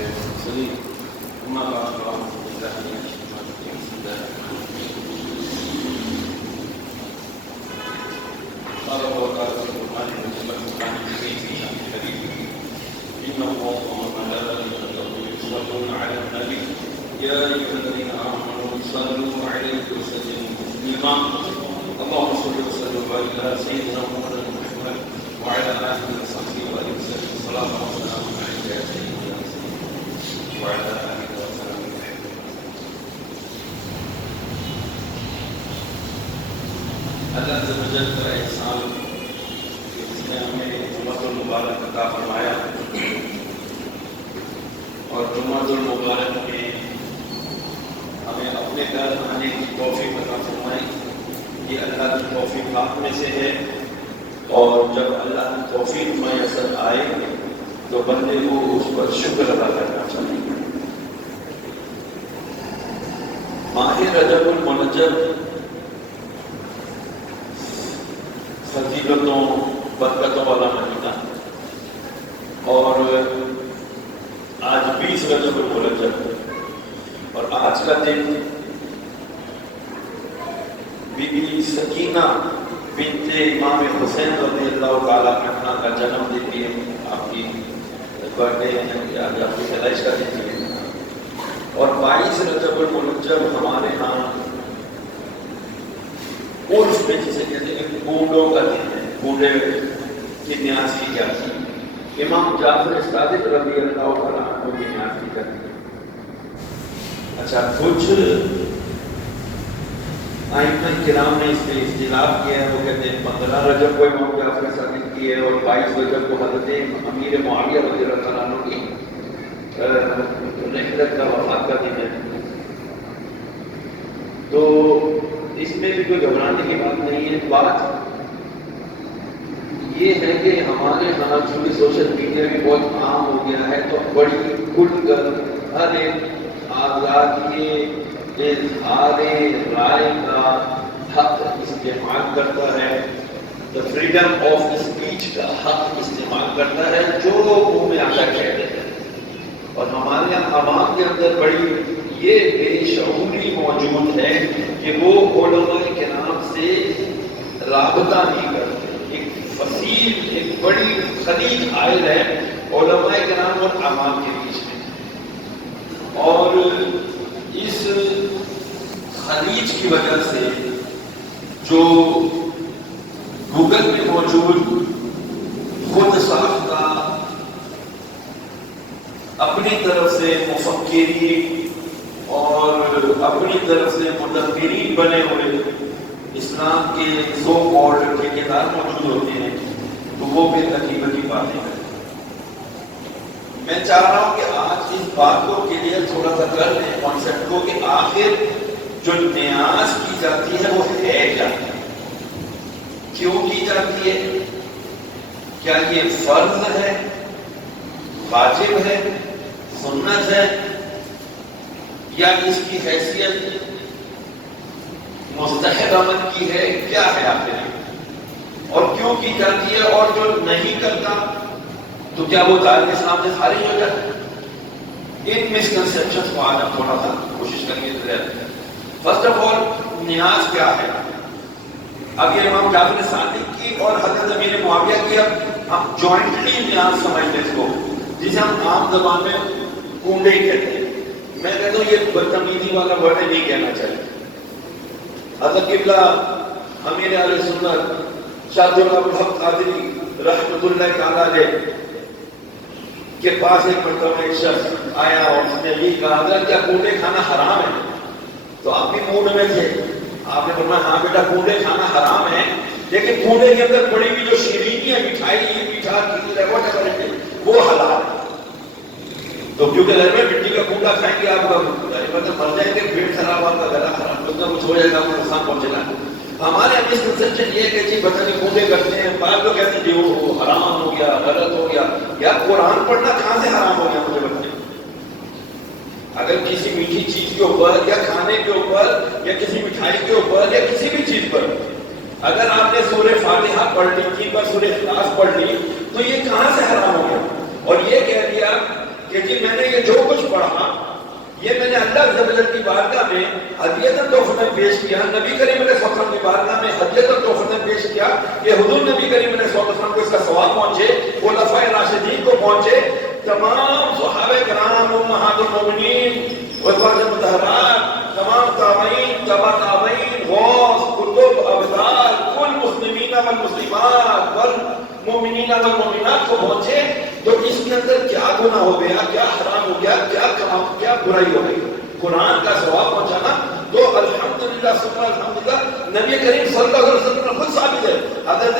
المرسلين أما بعد فأعوذ بالله من الشيطان الرجيم بسم الله الرحمن الرحيم قال الله تعالى في القرآن المجيد في الحديث إن الله وملائكته يصلون على النبي يا أيها الذين آمنوا صلوا عليه وسلموا تسليما اللهم صل وسلم وبارك على سيدنا محمد وعلى آله وصحبه وسلم الصلاة والسلام عليك يا سيدنا وعلى آله وصحبه اللہ عز و جل کا احسان کہ جس نے ہمیں جمعۃ المبارک عطا فرمایا اور جمعۃ المبارک میں ہمیں اپنے گھر آنے کی توفیق عطا فرمائی. یہ اللہ کی توفیقات میں سے ہے اور جب اللہ کی توفیق میسر آئے تو بندے کو اس پر شکر ادا کرنا چاہیے. ماہ رجب المنجب فضیلتوں برکتوں والا مہینہ اور آج 20 رجب المنجب اور آج کا دن بی بی سکینہ بنت امام حسین رضی اللہ تعالیٰ عنہ کا جنم دن بھی آپ کی برتھ ڈے ہے یا آپ کی پیدائش کا دن ہے. اور 22 رجب المنجب ہمارے ہاں عرف میں جسے کہتے ہیں بوڑھوں کا دن ہے. بوڑھے کی نیاز کی جاتی ہے. امام جعفر صادق رضی اللہ تعالیٰ عنہ کی نیاز کی جاتی ہے. اچھا کچھ ائمہ کرام نے اس میں اختلاف کیا ہے. وہ کہتے ہیں 15 رجب کو امام جعفر صادق کی ہے اور 22 رجب کو حضرت امیر معاویہ رضی اللہ تعالیٰ عنہ کی رحلت کا وفات کا دن ہے. تو اس میں بھی کوئی گھبرانے کی بات نہیں ہے. بات یہ ہے کہ ہمارے ہاں چونکہ سوشل میڈیا بھی بہت عام ہو گیا ہے تو بڑی کھل کر ہر ایک آزادی اظہار رائے کا حق استعمال کرتا ہے. دا فریڈم آف اسپیچ کا حق استعمال کرتا ہے جو منہ میں آتا کہہ دیتا ہے. اور ہمارے یہاں عوام کے اندر بڑی یہ بے شعوری موجود ہے کہ وہ علماء کرام سے رابطہ نہیں کرتے. ایک فصیل ایک بڑی خلیج حائل ہے علماء کرام اور عوام کے بیچ میں. اور اس خلیج کی وجہ سے جو گوگل میں موجود خود ساختہ اپنی طرف سے مفکرین اور اپنی طرف سے مدبرین بنے ہوئے اسلام کے سو کالڈ ٹھیکیدار موجود ہوتے ہیں تو وہ بے ترتیبی باتیں ہیں. میں چاہ رہا ہوں کہ آج اس بات کو کلیئر تھوڑا سا کر لیں کانسیپٹ کو کہ آخر جو نیاز کی جاتی ہے وہ ہے کیا, کیوں کی جاتی ہے, کیا یہ فرض ہے, واجب ہے, سنت ہے, یا اس کی حیثیت مستحب عمل کی ہے, کیا ہے آخر, اور کیوں کی جاتی ہے. اور جو نہیں کرتا تو کیا وہ دار اسلام سے خارج ہو جاتا ہے. ان مسکنسیپشن کو آج ہم تھوڑا سا کوشش کریں گے. فرسٹ آف آل نیاز کیا ہے. اب یہ امام جعفر صادق کی اور حضرت امیر معاویہ کی اب ہم جوائنٹلی نیاز سمجھتے ہیں اس کو, جسے ہم عام زبان میں کنڈے کہتے ہیں. میں کہتا ہوں یہ بدتمیزی والا ورڈ نہیں کہنا چاہیے. حضرت قبلہ امیر اہل سنت شاہ ابوالحق قادری رحمۃ اللہ تعالیٰ علیہ کے پاس ایک مرتبہ ایک شخص آیا اور اس نے یہ کہا حضرت کیا کنڈے کھانا حرام ہے. تو آپ بھی موڈ میں تھے, آپ نے فرمایا ہاں بیٹا کنڈے کھانا حرام ہے لیکن کنڈے کے اندر پڑی ہوئی جو شیرینی ہے, مٹھائی, میٹھا, کھیر ہے, واٹ ایور اٹ از, وہ حلال ہے. تو کیونکہ گھر میں مٹی کا کنڈا کھائیں گے آپ مطلب مر جائیں گے, پیٹ خراب, آپ کا گلا خراب, کچھ نہ کچھ ہو جائے گا, آپ کو نقصان پہنچے گا. ہمارے یہاں اس کنسپشن یہ ہے کہ جی پتہ نہیں کنڈے کرتے ہیں. بعض لوگ کہتے ہیں جی وہ حرام ہو گیا, غلط ہو گیا. یا قرآن پڑھنا کہاں سے حرام ہو گیا مجھے بتائیں. اگر کسی میٹھی چیز کے اوپر یا کھانے کے اوپر یا کسی مٹھائی کے اوپر یا کسی بھی چیز پر اگر آپ نے سورہ فاتحہ پڑھ لی, 3 بار سورہ اخلاص پڑھ لی, تو یہ کہاں سے حرام ہو گیا. اور یہ کہہ دیا کہ جی میں نے یہ جو کچھ پڑھا یہ میں نے اللہ عز و جل کی بارگاہ میں ہدیۃ تحفۃ پیش کیا، نبی کریم علیہ الصلوۃ والسلام کی بارگاہ میں ہدیۃ تحفۃ پیش کیا کہ حضور نبی کریم علیہ الصلوۃ والسلام کو اس کا ثواب پہنچے، خلفائے راشدین کو پہنچے، تمام صحابہ کرام، امہات المومنین، ازواج مطہرات، تمام تابعین، تبع تابعین، غوث، قطب، ابدال، کل مسلمین والمسلمات والمؤمنین والمؤمنات کو پہنچے، تو اس کے اندر کیا گناہ ہو گیا، کیا حرام ہو گیا، کیا برائی ہو گئی، قرآن کا ثواب پہنچانا۔ تو الحمدللہ ثم الحمدللہ نبی کریم صلی اللہ علیہ وسلم نے خود ثابت ہے۔ حضرت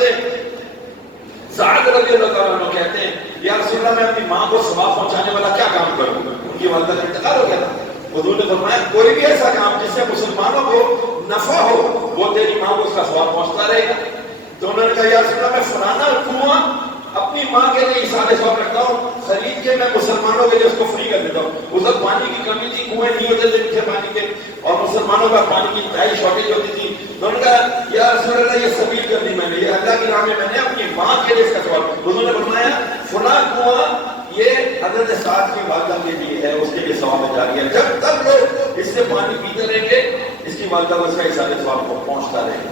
سعد رضی اللہ تعالیٰ عنہ کہتے ہیں یا رسول اللہ میں اپنی ماں کو ثواب پہنچانے والا کیا کام کروں؟ ان کی والدہ کا انتقال ہو گیا تھا۔ حضور نے فرمایا کوئی بھی ایسا کام جس سے مسلمانوں کو نفع ہو وہ تیری ماں کو اس کا ثواب پہنچتا رہے گا۔ تو انہوں نے کہا یا رسول اللہ میں فلانا کنواں اپنی ماں کے لیے اِسارے ثواب رکھتا ہوں، خرید کے میں مسلمانوں کے لیے اس کو فری کر دیتا ہوں۔ اس وقت پانی کی کمی تھی، کنویں نہیں ہوتے تھے میٹھے پانی کے، اور مسلمانوں کا پانی کی انتہائی شارٹیج ہوتی تھی۔ انہوں نے کہا یا رسول اللہ یہ سبیل کر دی میں نے، یہ اللہ کی راہ میں نے اپنی ماں کے لیے اس کا ثواب۔ حضور نے فرمایا فلاں کنواں یہ حضرت سعد کی والدہ کے لیے ہے، اس کے لیے ثواب جاری ہے، جب تک لوگ اس سے پانی پیتے رہیں گے اس کی والدہ کو اس کا اِسارے ثواب کو پہنچتا رہے گا۔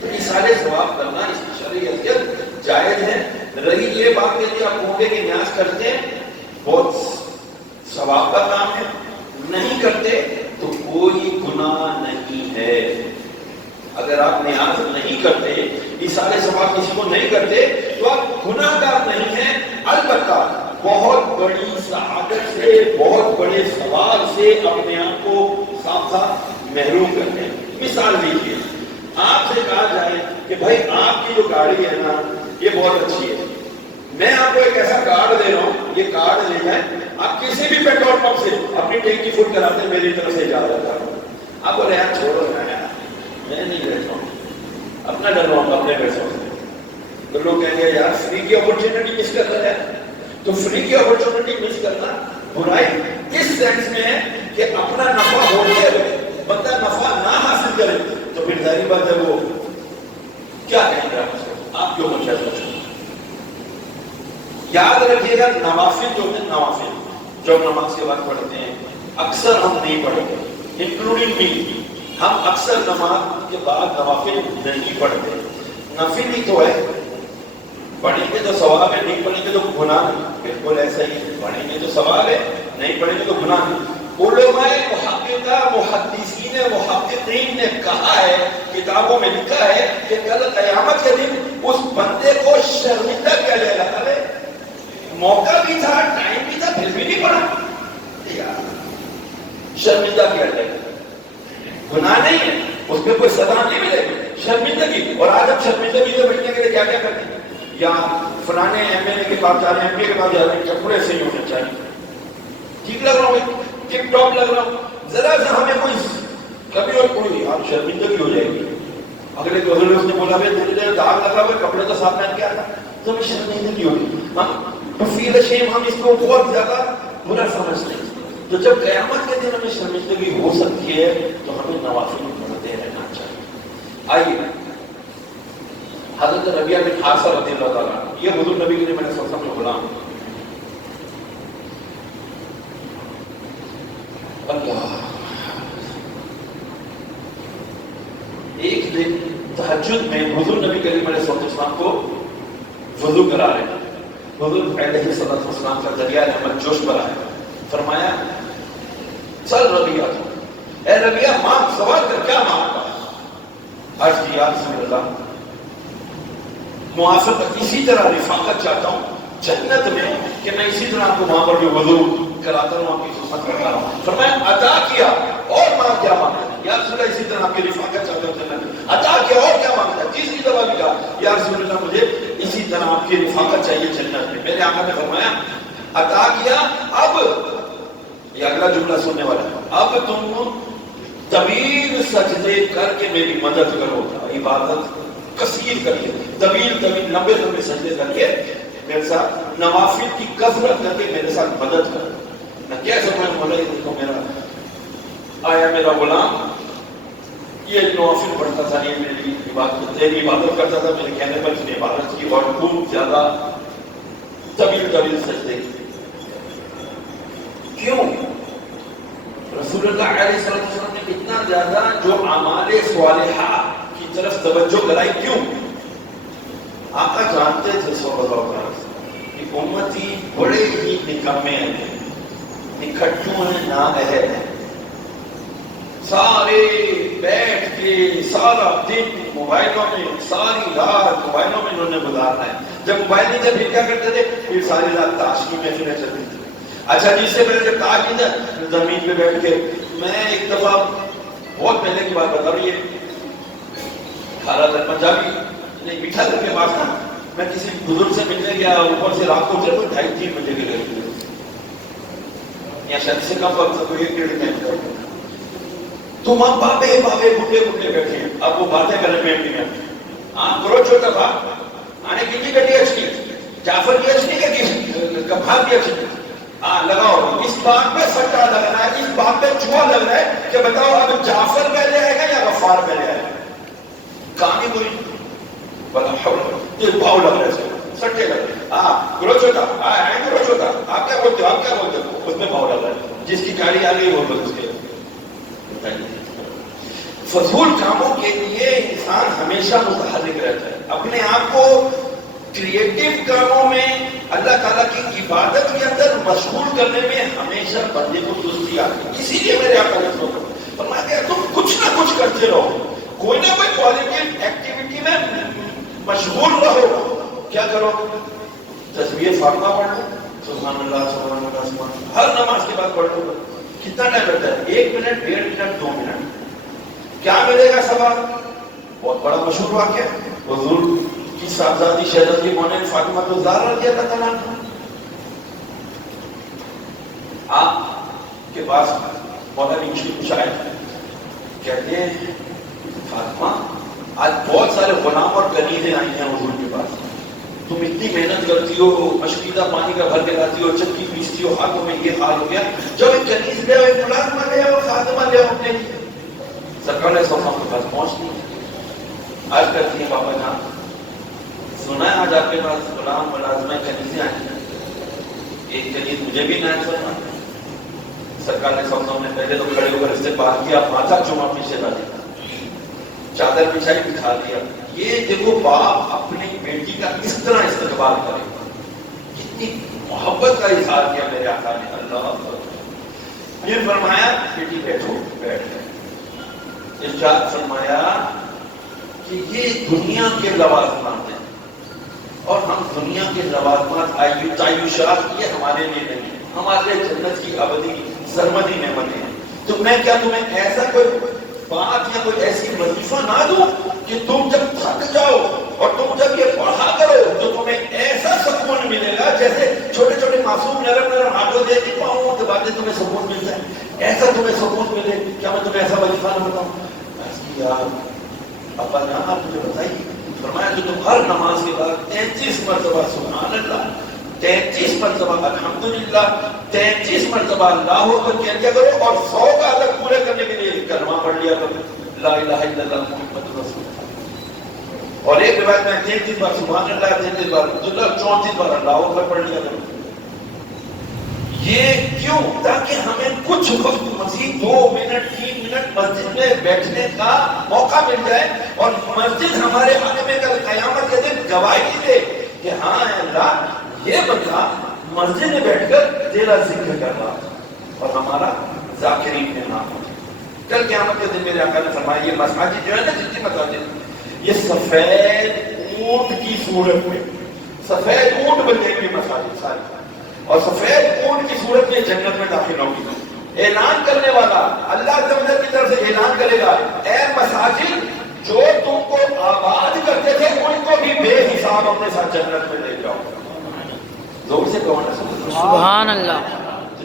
تو اِسارے ثواب کرنا اس کی شرعی حیثیت جائز ہے۔ رہی یہ بات کہ جی آپ موقع کی نیاز کرتے ہیں بہت ثواب کا کام ہے، نہیں کرتے تو کوئی گناہ نہیں ہے۔ اگر آپ نیاز نہیں کرتے، اِسارے ثواب کسی کو نہیں کرتے تو آپ گناہ گار نہیں ہیں، البتہ بہت بڑی سعادت سے، بہت بڑے ثواب سے اپنے آپ کو صاف صاف محروم کرتے ہیں۔ مثال دیجیے، آپ سے کہا جائے کہ بھائی آپ کی جو گاڑی ہے نا یہ بہت اچھی ہے، میں آپ کو ایک ایسا کارڈ دے رہا ہوں، یہ کارڈ لے جائیں، آپ کسی بھی پیٹرول پمپ سے اپنی ٹینکی فل کراتے ہیں، میری طرف سے اجازت ہے۔ آپ بولے یار چھوڑو میں نہیں بیٹھتا ہوں، اپنا ڈر رہا ہوں اپنے پیسوں سے۔ تو لوگ کہیں گے یار فری کی اپرچونٹی مس کر رہا ہے۔ تو فری کی اپرچونٹی مس کرنا برائی اس سینس میں ہے کہ اپنا نفع ہو گیا، بندہ نفع نہ حاصل کرے تو پھر ظاہری بات ہے وہ کیا کہیں گے آپ کیوں مجھے سوچیں۔ یاد رکھیے گا نوافل جو ہے، نوافل جو نماز کے بعد پڑھتے ہیں اکثر ہم نہیں پڑھتے، انکلوڈنگ می، ہم اکثر نماز کے بعد نوافل نہیں پڑھتے۔ نفل ہی تو ہے، پڑھیں گے تو ثواب ہے، نہیں پڑھیں گے تو گناہ نہیں۔ بالکل ایسا ہی ہے، پڑھیں گے تو ثواب ہے، نہیں پڑھیں گے تو گناہ نہیں۔ علماء محققہ محدثین محققین نے کہا ہے، کتابوں میں لکھا ہے کہ کل قیامت کے دن اس بندے کو شرمندہ کیا جائے گا۔ موقع بھی تھا، ٹائم بھی تھا، پھر بھی نہیں پڑھا، شرمندہ کیا جائے گا۔ گناہ نہیں ہے، اس میں کوئی سزا نہیں ملے گی، شرمندگی۔ اور آج ہم شرمندگی سے بچنے کے لیے کیا کیا کرتے ہیں، یا فلانے ایم ایل اے کے پاس جا رہے ہیں، ایم پی کے پاس جا رہے ہیں، کپڑے صحیح ہونے چاہیے، ٹھیک لگ رہا ہوں، ٹپ ٹاپ لگ رہا ہوں، ذرا سا ہمیں کوئی کبھی اور کوئی آپ شرمندگی ہو جائے گی۔ اگلے گزرے اس نے بولا بھائی تھوڑی دیر داغ لگا ہوا ہے، کپڑے تو صاف پہن کے آتا، تو ہمیں شرمندگی ہوگی، تو فیل شیم، ہم اس کو بہت زیادہ برا سمجھتے ہیں۔ تو جب قیامت کے دن ہمیں شرمندگی ہو سکتی ہے تو ہمیں نوافل پڑھتے رہنا چاہیے۔ آئیے حضرت ربیعہ بن عاص رضی اللہ تعالیٰ عنہ، یہ حضور نبی کے لیے میں نے سب سے غلام، اللہ ایک دن تہجد میں حضور نبی کریم علیہ السلام کو وضو کرا رہے ہیں، حضور علیہ السلام کا دریا رحمت جوش پر آیا، فرمایا چل ربیعہ، اے ربیعہ مانگ، سوال کر، کیا مانگتا؟ عرض کی یا رسول اللہ موافقت، اسی طرح رفاقت چاہتا ہوں جنت میں کہ میں اسی طرح آپ کو وہاں پر جو وضو کراتا ہوں، آپ کی خدمت کرتا ہوں۔ فرمایا عطا کیا، اور مانگ کیا مانگتا ہے؟ یا رسول اللہ اسی طرح آپ کی رفاقت چاہتا ہوں جنت میں۔ عطا کیا، اور کیا مانگتا ہے؟ تیسری دفعہ بھی کہا یا رسول اللہ مجھے اسی طرح آپ کی رفاقت چاہیے جنت میں۔ میرے آقا نے فرمایا عطا کیا، اب یہ اگلا جملہ سننے والا ہے، اب تم طویل سجدے کر کے میری مدد کرو، عبادت کثیر کریے، طویل لمبے لمبے سجدے کریے میرے ساتھ، نوافل کی کثرت کر کے میرے ساتھ مدد کرو۔ میں کیسے میں بولا یہ دیکھو میرا آیا میرا غلام، یہ نوافل پڑھتا تھا، یہ میری عبادت، تیری عبادت کرتا تھا، میرے کہنے پر اس نے عبادت کی اور خوب زیادہ طویل سجدے کی۔ کیوں؟ رسول اللہ علیہ وسلم نے اتنا زیادہ جو اعمال صالحہ کی طرف توجہ کرائی، کیوں؟ آقا جانتے تھے صلی اللہ علیہ وسلم کہ امتی بڑے ہی نکمے ہیں، نکھٹو ہیں، نااہل ہیں، سارے بیٹھ کے سارا دن موبائلوں میں، ساری رات موبائلوں میں انہوں نے گزارنا ہے۔ جب موبائل نہیں تھے پھر کیا کرتے تھے؟ پھر ساری رات تاش کی محفلیں چلتی تھی۔ اچھا جس سے پہلے جب تاش نہیں تھا زمین پہ بیٹھ کے، میں ایک دفعہ بہت پہلے کی بات بتا رہی ہے، 18 پنجابی نہیں میٹھا گھر کے پاس تھا، میں کسی بزرگ سے ملنے گیا، اوپر سے رات کو 2:30-3 بجے کے قریب، یا شاید سے کم وقت کوئی 1-1.5 گھنٹے، تو وہاں بابے بڈھے بیٹھے ہیں، اب وہ باتیں کرنے میں بھی ہاں کرو چھوٹا باپ آنے کی گڈی اچھی جعفر کی اچھی کہ کبھار کی اچھی، ہاں لگاؤ، اس بات میں سٹا لگ رہا ہے، اس بات میں چوہا لگ رہا ہے کہ بتاؤ اب جعفر پہلے آئے گا یا غفار پہلے آئے گا؟ کہانی بری بلا حول، بھاؤ لگ رہا ہے، سٹے لگ رہے، ہاں کرو چھوٹا، کرو چھوٹا، آپ کیا بولتے ہو، اس میں بھاؤ لگ رہا ہے، جس کی گاڑی آ گئی وہ بس اس کے فضول کاموں کے لیے انسان ہمیشہ متحرک رہتا ہے، اپنے آپ کو کریٹو کاموں میں اللہ تعالیٰ کی عبادت کے اندر مشغول کرنے میں ہمیشہ بندے کو سستی آتی ہے۔ اسی لیے میرے آقا نے فرمایا تم کچھ نہ کچھ کرتے رہو، کوئی نہ کوئی پازیٹیو ایکٹیویٹی میں مشغول رہو۔ کیا کرو؟ تسبیح فاطمہ پڑھ لو، سبحان اللہ سبحان اللہ سبحان اللہ، ہر نماز کے بعد پڑھ لو۔ کتنا ٹائم لگتا ہے؟ 1 منٹ، 1.5 منٹ، 2 منٹ، کیا ملے گا ثواب؟ بہت بڑا مشہور واقعہ ہے، حضور کی صاحبزادی شہزادی مولانا فاطمہ الزہرا رضی اللہ تعالیٰ عنہا آپ کے پاس مولانا کچھ آئے، کہتے ہیں فاطمہ آج بہت سارے غلام اور کنیزیں آئی ہیں حضور کے پاس، تم اتنی محنت کرتی ہو، مشکیدہ پانی کا بھر کے لاتی ہو، چکی پیستی ہو، ہاتھوں میں یہ حال ہو گیا، جب ایک کنیز لے آؤ، ایک ملازمہ لے آؤ، خادمہ لے آؤ اپنے لیے۔ سرکار نے سب کے پاس پہنچتی ہے، آج کرتی ہے بابا جان سنا ہے آج آپ کے پاس غلام ملازمہ کنیزیں آئی ہیں، ایک کنیز مجھے بھی نہ سننا۔ سرکار نے سب نے پہلے تو کھڑے ہو کر اس سے بات کیا، ماتھا چوما پیچھے لا دیا، چادر بچھائی بچھا دیا۔ یہ دیکھو باپ اپنی بیٹی کا اس طرح استقبال کرے، کتنی محبت کا اظہار کیا میرے آقا نے۔ اللہ پھر فرمایا بیٹی بیٹھو، بیٹھ گئے، ارشاد فرمایا کہ یہ دنیا کے لوازمات ہیں اور ہم دنیا کے لوازمات تعیشات یہ ہمارے لیے نہیں ہے، ہمارے جنت کی ابدی سرمدی نعمتیں ہیں۔ تو میں کیا تمہیں ایسا کوئی بات یا کوئی ایسی وظیفہ نہ دوں کہ تم جب تھک جاؤ اور تم جب یہ پڑھا کرو تو تمہیں ایسا سکون ملے گا جیسے چھوٹے چھوٹے معصوم نرم ہاتھوں دے کے پاؤں کے بعد تمہیں سکون ملتا ہے، ایسا تمہیں سکون ملے۔ کیا میں تمہیں ایسا وظیفہ نہ بتاؤں؟ یار ابا جان آپ مجھے بتائیے، فرمایا کہ تم ہر نماز کے بعد 33 مرتبہ سبحان اللہ، 33 مرتبہ الحمدللہ، 33 مرتبہ اللہ اکبر کیا کرو، اور 100 کا الگ پورے کرنے کے لیے کلمہ پڑھ لیا کرو، لا الہ الا اللہ محمد رسول اللہ۔ اور ایک روایت میں 33 بار سبحان اللہ، 33 بار عبداللہ، 34 بار اللہ اکبر پڑھ لیا کرو۔ یہ کیوں؟ تاکہ ہمیں کچھ وقت مزید 2 منٹ 3 منٹ مسجد میں بیٹھنے کا موقع مل جائے، اور مسجد ہمارے حق میں کل قیامت کے دن گواہی دے کہ ہاں اللہ یہ بندہ مسجد میں بیٹھ کر تیرا ذکر کر رہا اور ہمارا ذاکرین میں نام ہو۔ کل قیامت کے دن میرے آقا نے فرمایا یہ مساجد جو ہے نا، جتنی مساجد، یہ سفید اونٹ کی صورت میں، سفید اونٹ بن جائیں گے مساجد ساری، اور سفید اونٹ کی صورت میں جنت میں داخل ہوگی۔ اعلان کرنے والا اللہ تعالیٰ کی طرف سے اعلان کرے گا، اے مساجد جو تم کو آباد کرتے تھے ان کو بھی بے حساب اپنے ساتھ جنت میں لے جاؤ۔ زور سے کہو نا سبحان اللہ۔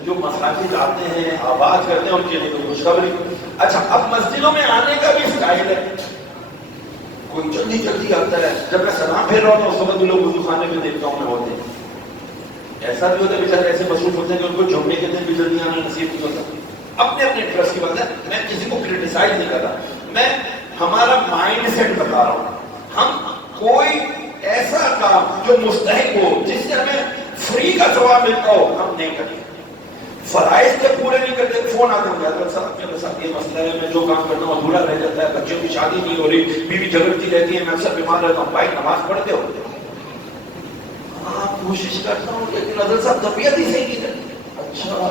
جو مساجد آتے ہیں آباد کرتے ہیں ان کے لیے کوئی خوشخبری۔ اچھا اب مسجدوں میں آنے کا بھی اسٹائل ہے، کوئی جلدی جلدی آتا ہے، جب میں سلام پھیر رہا ہوں تو اس وقت لوگ وضو خانے میں دیکھتا ہوں میں ہوتے ہیں، ایسا بھی ہوتا ہے بیچارے ایسے مصروف ہوتے ہیں کہ ان کو جمعے کے دن بھی جلدی آنا نصیب نہیں ہوتا۔ اپنے اپنے انٹرسٹ کی بات ہے، میں کسی کو کرٹیسائز نہیں کر رہا، میں ہمارا مائنڈ سیٹ بتا رہا ہوں۔ ہم کوئی ایسا کام جو مستحق ہو، جس سے ہمیں فری کا ثواب ملتا ہو، ہم نہیں کریں۔ فرائض کے پورے نہیں کرتے، فون آتے ہیں حضرت صاحب میرے ساتھ یہ مسئلہ ہے، میں جو کام کرنا ہوں ادھورا رہ جاتا ہے، بچوں کی شادی نہیں ہو رہی، بیوی جھگڑتی رہتی ہے، میں اکثر بیمار رہتا ہوں. بھائی نماز پڑھتے ہو؟ ہاں کوشش کرتا ہوں لیکن حضرت صاحب طبیعت ہی صحیح نہیں ہے. اچھا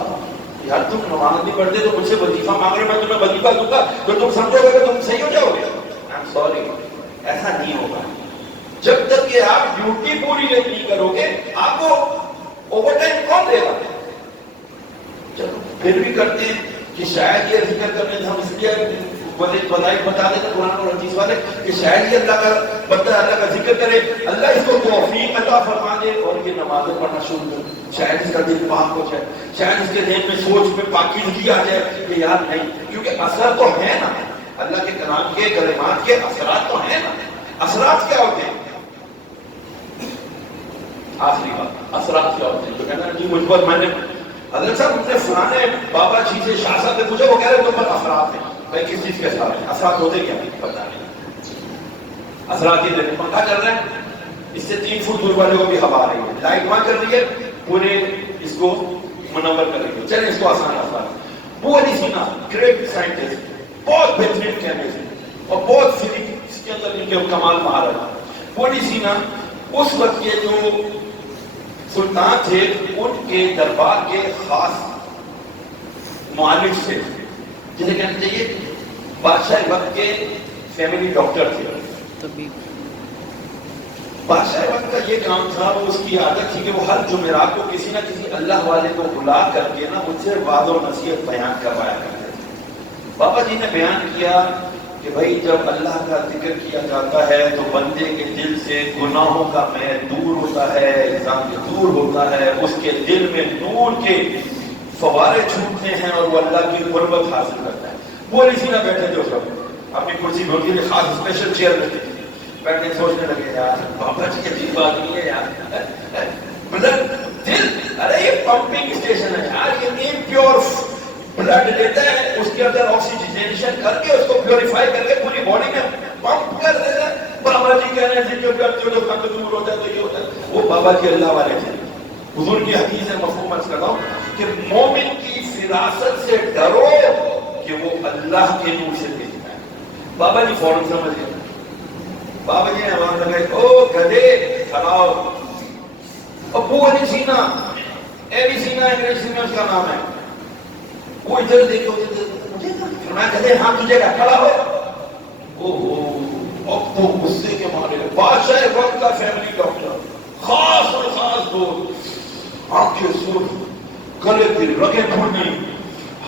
یار تم نماز نہیں پڑھتے تو مجھ سے وظیفہ مانگ رہے، میں تمہیں وظیفہ دوں گا تو تم سمجھو گے کہ تم صحیح ہو جاؤ گے. آئی ایم سوری، ایسا نہیں ہوگا. جب تک کہ آپ ڈیوٹی پوری نہیں کرو گے آپ کو اوور ٹائم کون دے گا؟ چلو پھر بھی کرتے ہیں کہ شاید یہ ذکر کرنے سے ہم اس لیے بدائی بتا دیتے قرآن اور حدیث والے کہ شاید یہ اللہ کا بندہ اللہ کا ذکر کرے، اللہ اس کو توفیق عطا فرما دے اور یہ نمازیں پڑھنا شروع کرے. شاید اس کا دل پاک ہو جائے، شاید اس کے ذہن میں سوچ میں پاکیزگی آ جائے کہ یار نہیں، کیونکہ اثر تو ہے نا اللہ کے کلام کے کلمات کے اثرات تو ہیں نا. اثرات کیا ہوتے ہیں؟ آخری بات، اثرات کیا ہوتے ہیں؟ تو کہنا جی مجھ پر میں نے حضرت صاحب مجھ نے فلانے بابا جی سے شاہ صاحب نے پوچھا، وہ کہہ رہے تم پر اثرات ہیں. بھائی کس چیز کے اثرات ہیں؟ اثرات ہوتے کیا پتہ نہیں. اثرات یہ دیکھیں پنکھا چل رہا ہے، اس سے 3 فٹ دور والے کو بھی ہوا آ رہی ہے، لائٹ وہاں چل رہی ہے، پورے اس کو منور کر رہی ہے. چلیں اس کو آسان اثرات. وہ علی سینا گریٹ سائنٹسٹ، بہت بہترین کیمسٹ اور بہت فزکس کے اندر ان کے کمال مہارت. وہ علی سینا اس وقت کے جو سلطان تھے ان کے دربار کے خاص معالج تھے، جنہیں کہنا چاہیے بادشاہ وقت کے فیملی ڈاکٹر تھے. بادشاہ وقت کا یہ کام تھا، وہ اس کی عادت تھی کہ وہ ہر جمعرات کو کسی نہ کسی اللہ والے کو بلا کر کے نا مجھ سے وعظ و نصیحت بیان کروایا کرتے تھے. بابا جی نے بیان کیا کہ بھائی جب اللہ کا ذکر کیا جاتا ہے تو بندے کے دل سے گناہوں کا میل دور ہوتا ہے، الزام دور ہوتا ہے، اس کے دل میں نور کے فوارے چھوٹتے ہیں اور وہ اللہ کی قربت حاصل کرتا ہے. وہ اسی نہ بیٹھے تھے اس وقت اپنی کرسی بھرتی نے خاص اسپیشل چیئر رکھی تھی. بیٹھنے سوچنے لگے یار بابا جی عجیب آدمی ہے یار، مطلب دل ارے یہ پمپنگ اسٹیشن ہے یار، یہ نہیں پیور بلڈ لیتا ہے، اس کے اندر آکسیجنیشن کر کے اس کو پیوریفائی کر کے پوری باڈی میں پمپ کر دیتا ہے. بابا جی کہہ رہے ہیں ذکر کرتے ہو جو خط دور ہوتا ہے تو یہ ہوتا ہے. وہ بابا جی اللہ والے تھے. حضور کی حدیث ہے، مفہوم عرض کرتا ہوں کہ مومن کی فراست سے ڈرو کہ وہ اللہ کے نور سے دیکھتا ہے. بابا جی فوراً سمجھ گئے. بابا جی نے آواز لگائی، او گدھے کھڑاؤ. ابو علی سینا، ایلی سینا انگریزی میں اس کا نام ہے. وہ ادھر دیکھو مجھے فرمایا گدھے ہاں تجھے کیا کھڑا ہو. اب تو غصے کے مارے بادشاہ وقت کا فیملی ڈاکٹر، خاص اور خاص دوست، آنکھیں سرخ، گلے کی رگیں پھول گئی،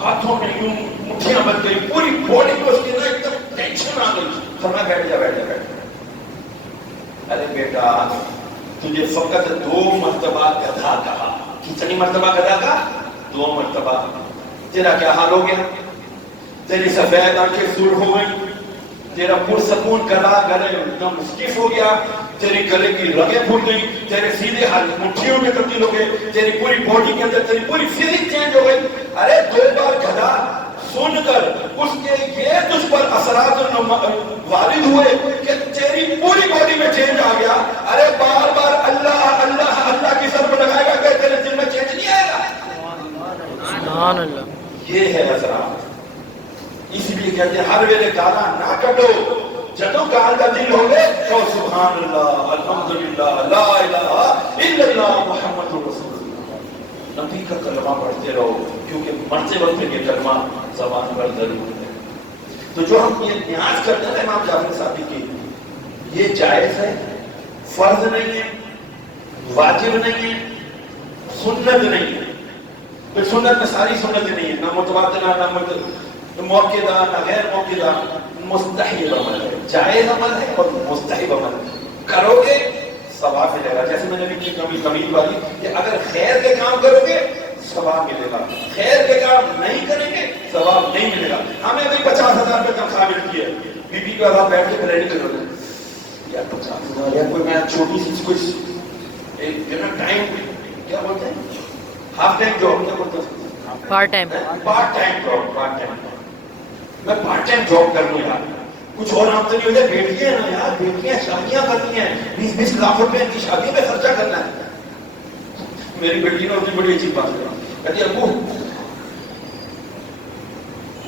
ہاتھوں میں یوں مٹھیاں بن گئی، پوری باڈی کو اس کی نا ایک دم ٹینشن آ گئی. فرمایا بیٹھ جا بیٹھ جا بیٹھ جا. ارے بیٹا تجھے فقط 2 مرتبہ گدھا کہا. کتنی مرتبہ گدھا کہا؟ 2 مرتبہ. تیرا کیا حال ہو گیا؟ تیری سفید آنکھیں سرخ ہو گئی، تیرا پرسکون گلا گلے ایک دم اسٹیف ہو گیا، تیری گلے کی رگیں پھول گئی، تیرے سیدھے ہاتھ مٹھیوں میں تبدیل ہو گئے، تیری پوری باڈی کے اندر تیری پوری فزک چینج ہو گئی. ارے 2 بار گدھا سن کر اس کے یہ تجھ پر اثرات وارد ہوئے کہ تیری پوری باڈی میں چینج آ گیا. ارے بار بار اللہ اللہ اللہ کی سر پہ لگائے گا کہ تیرے دل میں چینج نہیں آئے گا. سبحان اللہ. یہ ہے اثرات. اس لیے کہتے ہیں ہر ویلے گانا نہ کٹو، جدو گان کا دل ہو گئے تو سبحان اللہ الحمدللہ لا الہ الا اللہ محمد رسول اللہ، نبی کا کلمہ پڑھتے رہو کیونکہ مرتے وقت یہ کلمہ زبان پر ضرور ہے. تو جو ہم یہ نیاز کرتے ہیں امام جعفر صادق کی، یہ جائز ہے، فرض نہیں ہے، واجب نہیں ہے، سنت نہیں ہے. پھر سنت میں ساری سنتیں نہیں ہے، نہ متواترہ نہ موقع نہ غیر موقع، مستحب عمل ہے، جائز عمل ہے اور مستحب عمل ہے. کرو گے ثواب ملے گا. جیسے میں نے بھی کمی والی کہ اگر خیر کے کام کرو گے ثواب ملے گا، خیر کے کام نہیں کریں گے ثواب نہیں ملے گا. ہمیں بھی 50,000 روپے تنخواہ ملتی ہے، بی بی کا بیٹھ کے پلاننگ کرو گے یا 50,000 یا کوئی میں چھوٹی سی کچھ ٹائم کیا بولتے ہیں ہاف ٹائم جاب، کیا بولتے ہیں پارٹ ٹائم جاب. میں پارٹ ٹائم جاب کر لوں یار، کچھ اور آمدنی ہو جائے. بیٹیاں نا یار، بیٹیاں شادیاں کرنی ہیں، 20-20 لاکھ روپے کی شادی میں خرچہ کرنا ہے. میری بیٹی نے اپنی بڑی عجیب بات کہتی ابو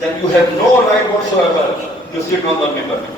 then you have no right whatsoever to sit on the member,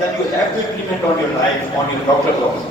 then you have to implement on your life, on your doctor's also,